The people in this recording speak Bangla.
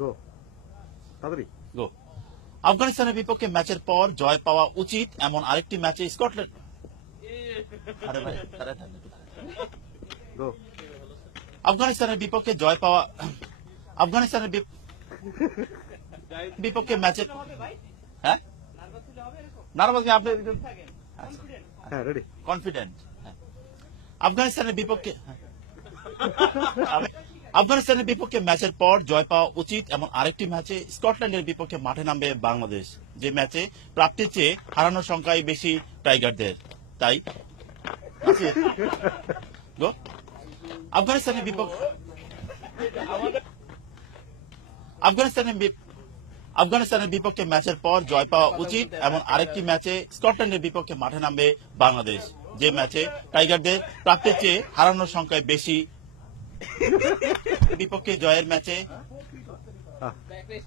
গো তাড়াতাড়ি গো। আফগানিস্তানের বিপক্ষে ম্যাচের পর জয় পাওয়া উচিত এমন আরেকটি ম্যাচে স্কটল্যান্ড। আরে ভাই, দাঁড়ায় থাক একটু। গো আফগানিস্তানের বিপক্ষে জয় পাওয়া আফগানিস্তানের বিপক্ষে ম্যাচের হ্যাঁ নার্ভাস আপনি হ্যাঁ রেডি কনফিডেন্ট। আফগানিস্তানের বিপক্ষে আফগানিস্তানের বিপক্ষে ম্যাচের পর জয় পাওয়া উচিত এমন আরেকটি ম্যাচে স্কটল্যান্ডের বিপক্ষে মাঠে নামবে বাংলাদেশ, যে ম্যাচে প্রাপ্তির চেয়ে হারানোর সংখ্যাই বেশি টাইগারদের। তাই গো। আফগানিস্তানের বিপক্ষে আফগানিস্তানের বিপক্ষে ম্যাচের পর জয় পাওয়া উচিত এমন আরেকটি ম্যাচে স্কটল্যান্ডের বিপক্ষে মাঠে নামবে বাংলাদেশ, যে ম্যাচে টাইগারদের প্রাপ্তির চেয়ে হারানোর সংখ্যায় বেশি। বিপক্ষে জয়ের ম্যাচে